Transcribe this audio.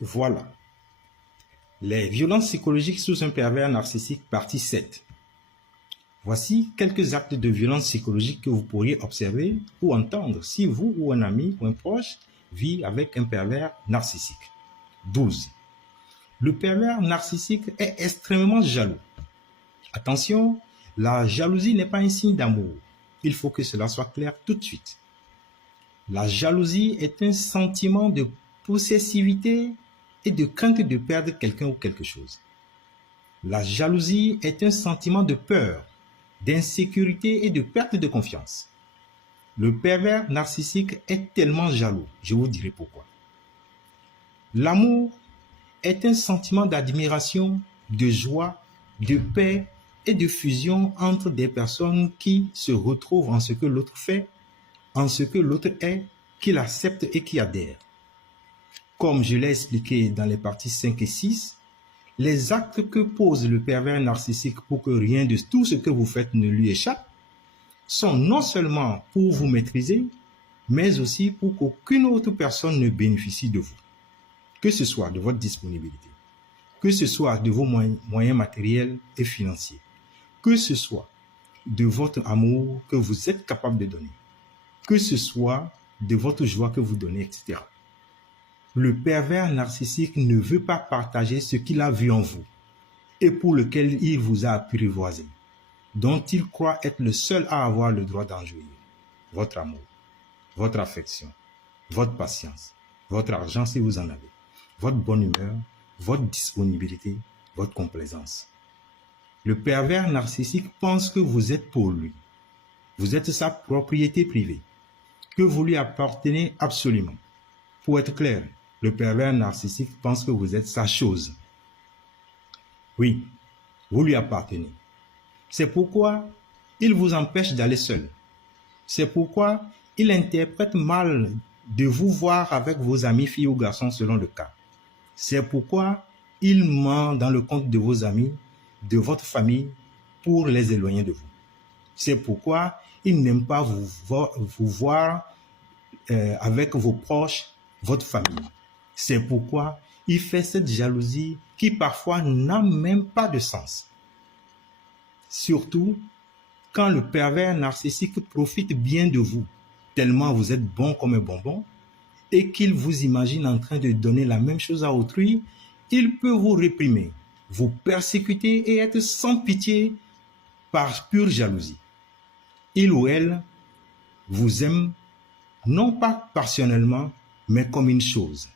Voilà. Les violences psychologiques sous un pervers narcissique, partie 7. Voici quelques actes de violence psychologique que vous pourriez observer ou entendre si vous ou un ami ou un proche vit avec un pervers narcissique. 12. Le pervers narcissique est extrêmement jaloux. Attention, la jalousie n'est pas un signe d'amour. Il faut que cela soit clair tout de suite. La jalousie est un sentiment de possessivité et de crainte de perdre quelqu'un ou quelque chose. La jalousie est un sentiment de peur, d'insécurité et de perte de confiance. Le pervers narcissique est tellement jaloux, je vous dirai pourquoi. L'amour est un sentiment d'admiration, de joie, de paix et de fusion entre des personnes qui se retrouvent en ce que l'autre fait, en ce que l'autre est, qu'il accepte et qui adhère. Comme je l'ai expliqué dans les parties 5 et 6, les actes que pose le pervers narcissique pour que rien de tout ce que vous faites ne lui échappe sont non seulement pour vous maîtriser, mais aussi pour qu'aucune autre personne ne bénéficie de vous, que ce soit de votre disponibilité, que ce soit de vos moyens matériels et financiers, que ce soit de votre amour que vous êtes capable de donner, que ce soit de votre joie que vous donnez, etc. Le pervers narcissique ne veut pas partager ce qu'il a vu en vous et pour lequel il vous a apprivoisé, dont il croit être le seul à avoir le droit d'en jouir. Votre amour, votre affection, votre patience, votre argent si vous en avez, votre bonne humeur, votre disponibilité, votre complaisance. Le pervers narcissique pense que vous êtes pour lui. Vous êtes sa propriété privée, que vous lui appartenez absolument. Pour être clair, le pervers narcissique pense que vous êtes sa chose. Oui, vous lui appartenez. C'est pourquoi il vous empêche d'aller seul. C'est pourquoi il interprète mal de vous voir avec vos amis filles ou garçons selon le cas. C'est pourquoi il ment dans le compte de vos amis, de votre famille, pour les éloigner de vous. C'est pourquoi il n'aime pas vous voir avec vos proches, votre famille. C'est pourquoi il fait cette jalousie qui parfois n'a même pas de sens. Surtout quand le pervers narcissique profite bien de vous, tellement vous êtes bon comme un bonbon, et qu'il vous imagine en train de donner la même chose à autrui, il peut vous réprimer, vous persécuter et être sans pitié par pure jalousie. Il ou elle vous aime non pas passionnellement, mais comme une chose.